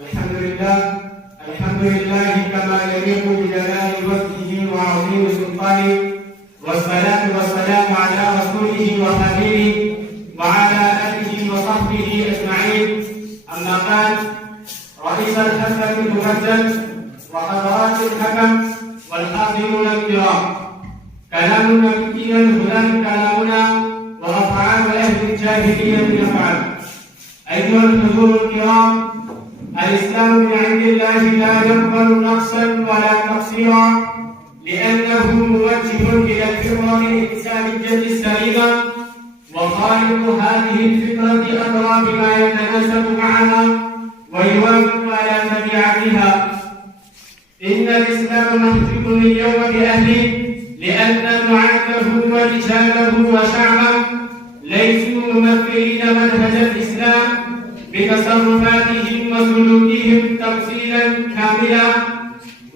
الحمد لله كما يليق بجلال وجهه وعظيم سلطانه، والصلاة والسلام على رسوله وحبيبه وعلى آله وصحبه أجمعين. أما بعد، رئيس الحفلة الممجد وحضرات الحكم والحاضرون الكرام، كلام نبينا الهدى كلامنا وأفعال أهل الجاهلية أفعال. أيها الحضور الكرام، الإسلام من عند الله لا يقبل نقصا ولا تقصيرا، لأنه موجه إلى الفطرة الإنسانية السليمة، وخالق هذه الفطرة أدرى بما يتناسب معها ويوافق على طبيعتها. إن الإسلام محجوب اليوم بأهله، لأن معاده ورجاله وشعبه ليسوا ممثلين منهج الإسلام بتصرفاتهم وسلوكهم تفصيلا كاملا،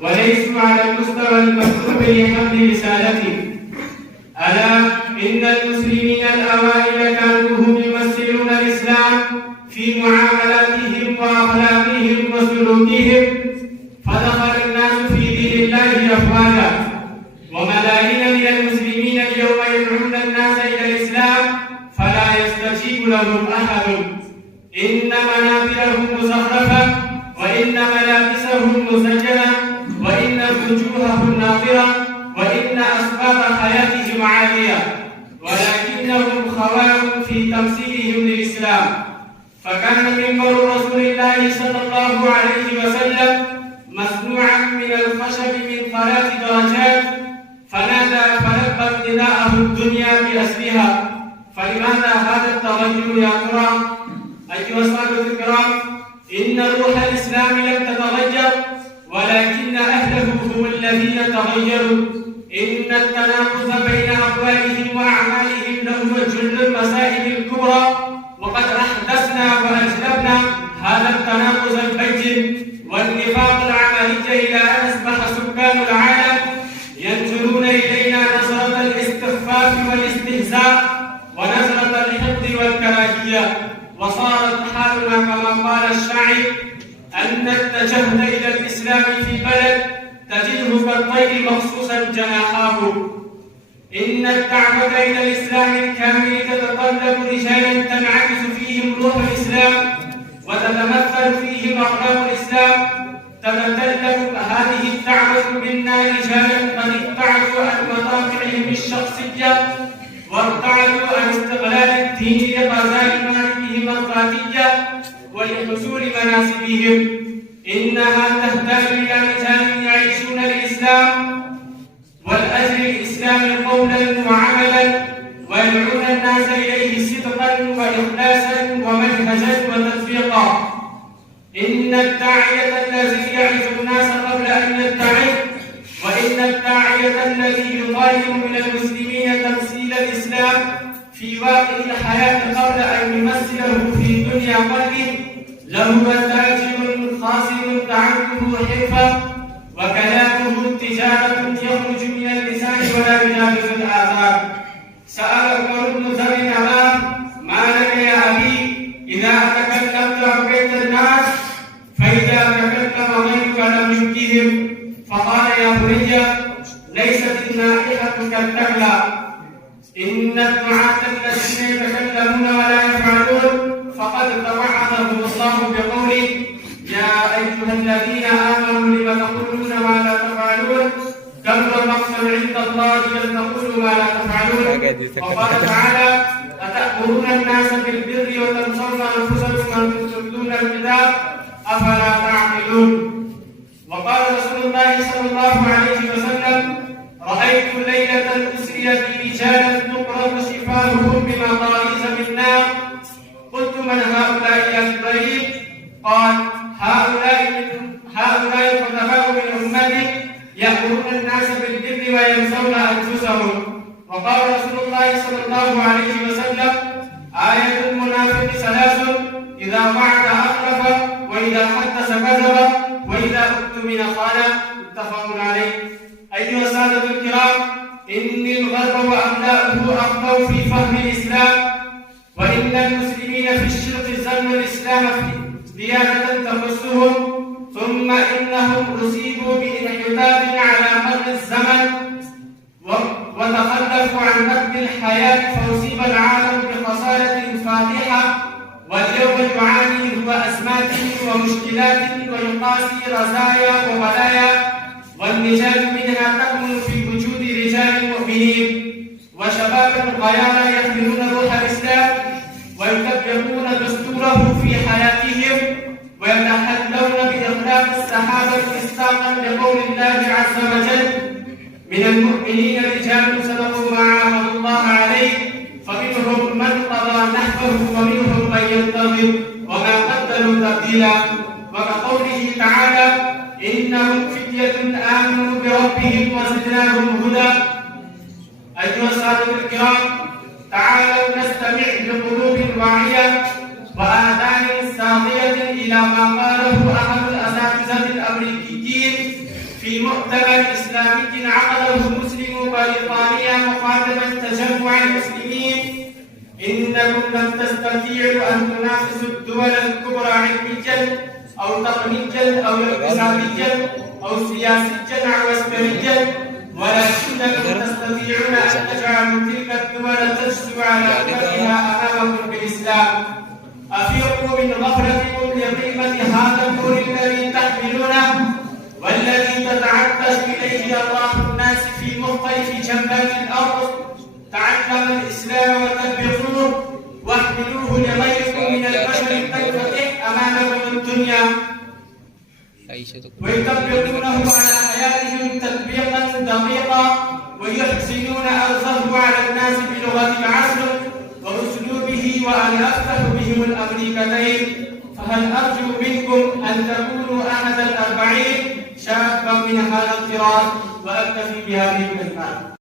وليسوا على المستوى المطلوب لحمل رسالته. ألا إن المسلمين الأوائل كانوا هم يمثلون الإسلام في معاملاتهم وأخلاقهم وسلوكهم، فدخل الناس في دين الله أفواجا، وملايين من المسلمين اليوم يدعون الناس إلى الإسلام فلا يستجيب لهم أحد. إن منابرهم مزخرفة، وإن ملابسهم مسجلة، وإن وجوههم ناظرة، وإن أسباب حياتهم عالية، ولكنهم خواء في تمثيلهم للإسلام. فكان منبر رسول الله صلى الله عليه وسلم مصنوعا من الخشب من 3 درجات، فنادى فلبت نداءه الدنيا بأسرها. فلماذا هذا التغير يا ترى؟ أيها السادة الكرام، إن روح الإسلام لم تتغير، ولكن أهله هم الذين تغيروا. إن التناقض بين أقوالهم وأعمالهم لهو جل المسائل الكبرى، وقد أحدثنا وأجلبنا هذا التناقض البين والنفاق العملي إلى أن أصبح سكان العالم ينظرون إلينا نظرة الاستخفاف والاستهزاء ونظرة الحقد والكراهية. وصارت حالنا كما قال الشاعر: أن اتجهت إلى الإسلام في بلد تجده كالطير مخصوصا جناحاه. إن الدعوة إلى الإسلام الكامل تتطلب رجالا تنعكس فيهم روح الإسلام وتتمثل فيهم أخلاق الإسلام. تتطلب هذه الدعوة منا رجالا قد ابتعدوا عن مطامعهم الشخصية وابتعدوا عن استغلال الدين لقضاء مآربهم الذاتية ولحصول مناسبهم. إنها تحتاج إلى رجال يعيشون الإسلام والأجر الإسلامي قولا وعملا، ويدعون الناس إليه صدقا وإخلاصا ومنهجا وتطبيقا. إن الداعية الذي يعظ الناس قبل أن يدعي، وإن الداعية الذي يطالب من المسلمين تمثيل الإسلام في واقع الحياة قبل أن يمثله في دنيا قلبه لهو تاجر خاسر تعبه حرفة وكلامه تجارة يخرج من اللسان ولا يجاوز الآثار. سأل عمر بن ذر أباه: ما لك يا أبي إذا تكلمت عبيت الناس، فإذا تكلم غيرك لم يبكهم؟ فقال: يا بني، ليست النائحة كالتكلى. إن الدعاة الذين يتكلمون ولا يفعلون فقد توعدهم الله بقوله: يا أيها الذين آمنوا لم تقولون ما لا تفعلون، كبر مقتا عند الله أن تقولوا ما لا تفعلون. وقال تعالى: أتأمرون الناس بالبر وتنسون أنفسكم وأنتم تتلون الكتاب أفلا تعقلون. وقال رسول الله صلى الله عليه وسلم: رأيت ليلة أسري بي رجالا تقرب شفاههم بمغاريز من نار، قلت: من هؤلاء يا جبريل؟ قال: هؤلاء الخلفاء من أمتي يأمرون الناس بالبر وينسون أنفسهم. وقال رسول الله صلى الله عليه وسلم: آية المنافق 3: إذا وعد أخلف، وإذا حدث كذب، وإذا اؤتمن خان. متفق عليه. أيها السادة الكرام، إن الغرب وأبناؤه أخطأوا في فهم الإسلام، وإن المسلمين في الشرق ظنوا الإسلام ديانة تخصهم، ثم إنهم أصيبوا بانحطاط على مر الزمن وتخلفوا عن نقد الحياة، فأصيب العالم بخسارة فادحة، واليوم يعاني هو أزمات ومشكلات ويقاسي رزايا وبلايا، والنجاة منها تكمن في وجود رجال مؤمنين وشباب غيارى يحملون روح الإسلام ويطبقون دستوره في حياتهم ويتحلون بإخلاق الصحابة مصداقا لقول الله عز وجل: من المؤمنين رجال صدقوا ما عاهدوا الله عليه فمنهم من قضى نحبه ومنهم من ينتظر وما بدلوا تبديلا. وكقوله تعالى: إنهم فتية آمنوا بربهم وزدناهم هدى. أيها السادة الكرام، تعالوا نستمع بقلوب واعية وآذان صاغية إلى ما قاله أحد الأساتذة الأمريكيين في مؤتمر إسلامي عقده مسلم بريطانيا مخاطبا تجمع المسلمين: إنكم لن تستطيعوا أن تنافسوا الدول الكبرى علميا أو تقنيا أو اقتصاديا أو سياسيا أو عسكريا، ولكنكم تستطيعون أن تجعلوا تلك الدول تجسو على أمتها أمامكم بالإسلام. أفيقوا من غفلتكم لقيمة هذا النور الذي تحملونه والذي تتعطش إليه أرواح الناس في مختلف جنبات الأرض. تعلموا الإسلام وطبقوه واحملوه لغيركم من البشر تنفتح أمامكم الدنيا، ويطبقونه على حياتهم تطبيقا دقيقا، ويحسنون أرضه على الناس بلغة العصر وأسلوبه، وأن أفتح بهم الأمريكتين. فهل أرجو منكم أن تكونوا أحد 40 شابا من هذا الطراز؟ وأكتفي بهذه الكلمات.